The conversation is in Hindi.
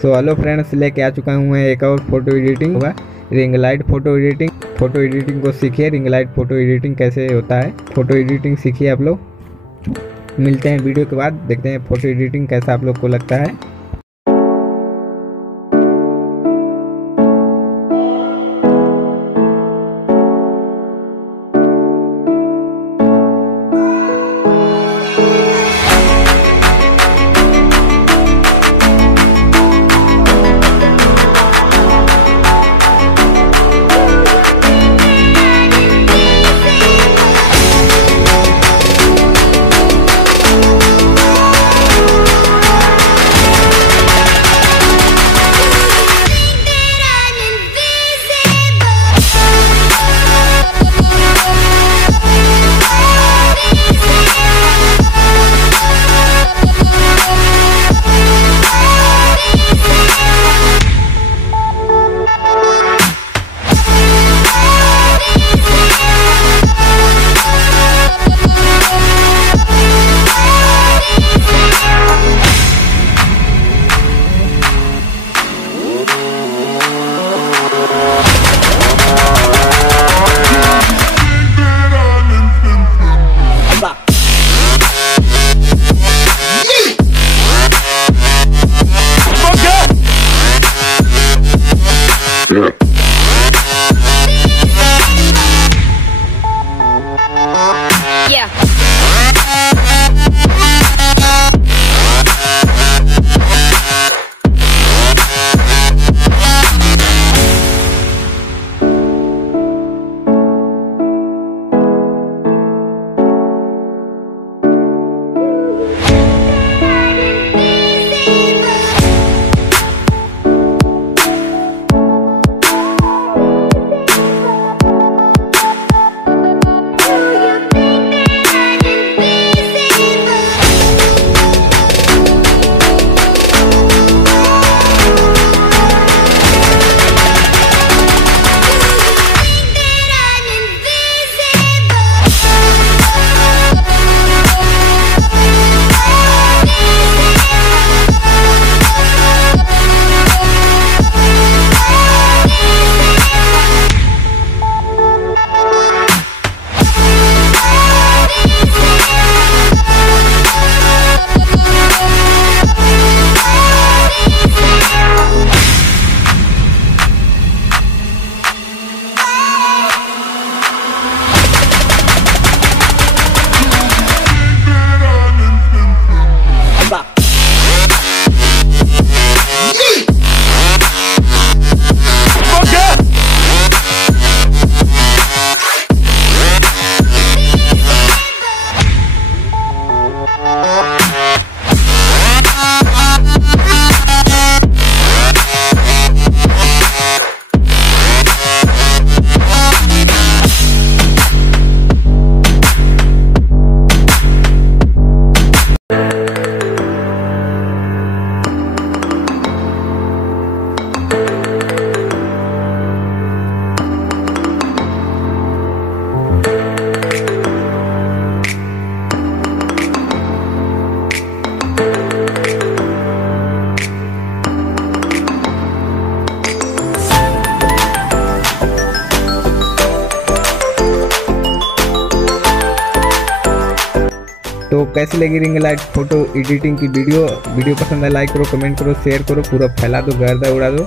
सो हेलो फ्रेंड्स, लेके आ चुका हूँ मैं एक और फोटो एडिटिंग होगा, ring light photo editing. Photo editing को सीखिए, रिंग लाइट फोटो एडिटिंग कैसे होता है, फोटो एडिटिंग सीखिए आप लोग। मिलते हैं वीडियो के बाद, देखते हैं फोटो एडिटिंग कैसा आप लोग को लगता है। तो कैसी लगी रिंग लाइट फोटो एडिटिंग की वीडियो पसंद है लाइक करो, कमेंट करो, शेयर करो, पूरा फैला दो, गर्दा उड़ा दो।